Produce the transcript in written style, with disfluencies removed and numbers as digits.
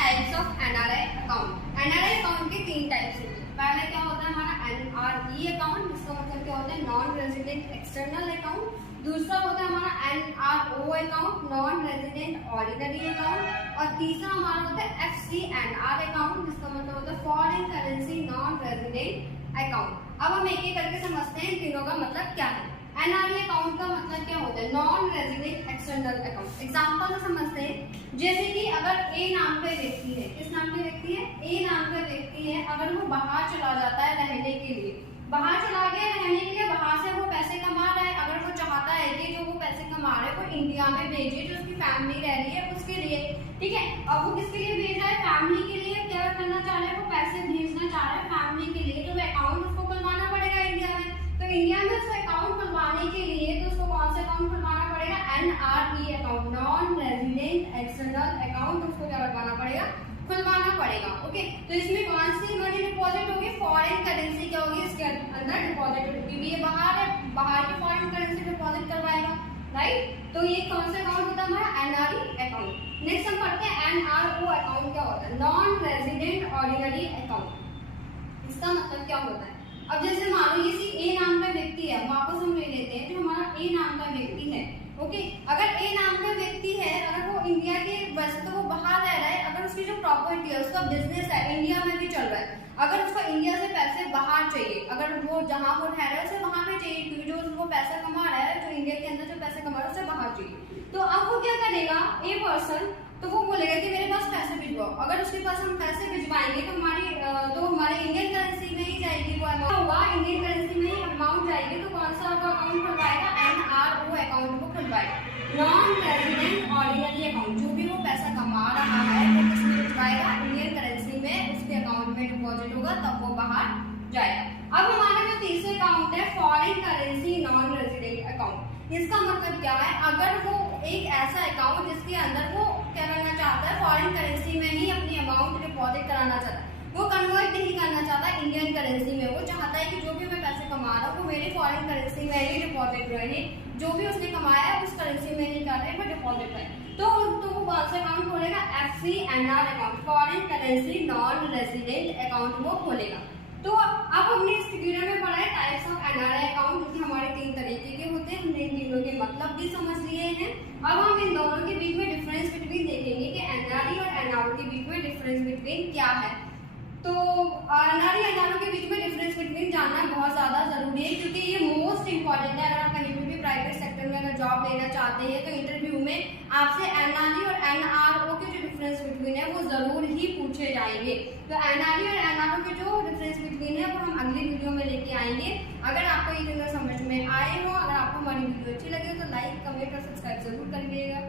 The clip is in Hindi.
Types of NRI account. NRI account के 3 टाइप्स होते हैं। पहला क्या होता है हमारा एनआरई अकाउंट, जिसका मतलब क्या होता है नॉन रेजिडेंट एक्सटर्नल अकाउंट। दूसरा होता है हमारा NRO account, non resident ordinary account. और तीसरा हमारा होता है एफसीएनआर अकाउंट, जिसका मतलब होता है foreign currency non resident account. अब हम एक एक करके समझते हैं तीनों का मतलब क्या है। एनआरई अकाउंट का मतलब क्या होता है non resident external account. Example से समझते हैं, जैसे कि अगर ए नाम का व्यक्ति है, किस नाम का व्यक्ति है, ए नाम का व्यक्ति है, अगर वो बाहर चला जाता है रहने के लिए, बाहर चला गया रहने के लिए, बाहर से वो पैसे कमा रहा है, अगर वो चाहता है कि जो वो पैसे कमा रहे हैं वो इंडिया में भेजे, जो उसकी फैमिली रह रही है उसके लिए, ठीक है। अब वो किसके लिए भेज रहा है, फैमिली के लिए। क्या करना चाह रहा है, वो पैसे भेजना चाह रहा है फैमिली के लिए, तो अकाउंट उसको खुलवाना पड़ेगा इंडिया में। तो इंडिया में उसको अकाउंट खुलवाने के लिए तो उसको कौन सा अकाउंट खुलवाना पड़ेगा, NRE account, non resident external account उसको क्या करवाना पड़ेगा, खुलवाना पड़ेगा। ओके, तो इसमें कौन सी मनी डिपॉजिट होगी, फॉरेन करेंसी क्या होगी इसके अंदर डिपॉजिट होगी। ये बाहर है, बाहर की फॉरेन करेंसी डिपॉजिट करवाएगा, राइट। तो ये कौन सा अकाउंट होता है हमारा, एनआरई अकाउंट। नेक्स्ट हम पढ़ते हैं एनआरओ अकाउंट क्या होता है, नॉन रेजिडेंट ऑर्डिनरी अकाउंट। इसका मतलब क्या होता है, अब जैसे मान लो ये ए नाम का व्यक्ति है, वापस हम ले लेते हैं, जो हमारा ए नाम का व्यक्ति है, ओके। अगर ए नाम का व्यक्ति है, अगर वो इंडिया के, वैसे तो वो बाहर रह रहा है, अगर उसकी जो प्रॉपर्टी है, उसका बिजनेस है, इंडिया में भी चल रहा है, अगर उसको इंडिया से पैसे बाहर चाहिए, अगर वो जहां वो रह रहा है उसे वहां पे चाहिए, क्योंकि जो वो पैसा कमा रहा है, जो इंडिया के अंदर जो पैसे कमा रहा है उसे बाहर चाहिए, तो अब वो क्या करेगा ए पर्सन, तो वो बोलेगा कि मेरे पास पैसे भिजवाओ। अगर उसके पास हम पैसे भिजवाएंगे तो हमारे इंडियन करेंसी में ही जाएगी वो अमाउंट, हुआ इंडियन करेंसी में ही अमाउंट जाएगी, तो कौन सा अकाउंट खुलवाएगा, एनआरओ अकाउंट को खुलवाएगा, नॉन रेजिडेंट ऑर्डिनरी अकाउंट। जो भी वो पैसा कमा रहा है वो किसमें भिजवाएगा, इंडियन करेंसी में उसके अकाउंट में डिपॉजिट होगा, तब वो बाहर जाएगा। अब हमारा जो तीसरा अकाउंट है foreign currency non resident account. इसका मतलब क्या है, अगर वो एक ऐसा अकाउंट जिसके अंदर वो क्या करना चाहता है, फॉरेन करेंसी में ही अपनी अमाउंट डिपॉजिट कराना चाहता है, वो कन्वर्ट नहीं करना चाहता इंडियन करेंसी में, वो चाहता है कि जो भी मैं पैसे कमा रहा हूँ वो मेरी फॉरेन करेंसी में ही डिपॉजिट रहे, जो भी उसने कमाया है उस करेंसी में ही कर रहे वो डिपॉजिट है, तो वो कौन सा अकाउंट खोलेगा, FCNR account, foreign currency non resident account वो खोलेगा। तो अब हमने इस वीडियो में पढ़ा है टाइप्स ऑफ एनआरआई अकाउंट, जो कि हमारे 3 तरीके के होते हैं, हमने इन तीनों के मतलब भी समझ लिए हैं। अब हम इन दोनों के बीच में डिफरेंस बिटवीन देखेंगे कि एनआरई और एनआरओ के बीच में डिफरेंस बिटवीन क्या है। तो एनआरई एनआरओ के बीच में डिफरेंस बिटवीन जानना बहुत ज्यादा जरूरी है, क्योंकि ये मोस्ट इंपॉर्टेंट है। अगर आप कहीं पे भी प्राइवेट सेक्टर में अगर जॉब लेना चाहते हैं तो इंटरव्यू में आपसे एनआरई और एनआरओ के जो डिफरेंस बिटवीन है वो जरूर ही पूछे जाएंगे। तो एनआरई और एनआरओ के जो डिफरेंस बिटवीन है वो हम अगली वीडियो में लेके आएंगे। अगर आपको ये तीनों समझ में आए हो, अगर आपको हमारी वीडियो अच्छी लगे तो लाइक, कमेंट और सब्सक्राइब जरूर करिएगा।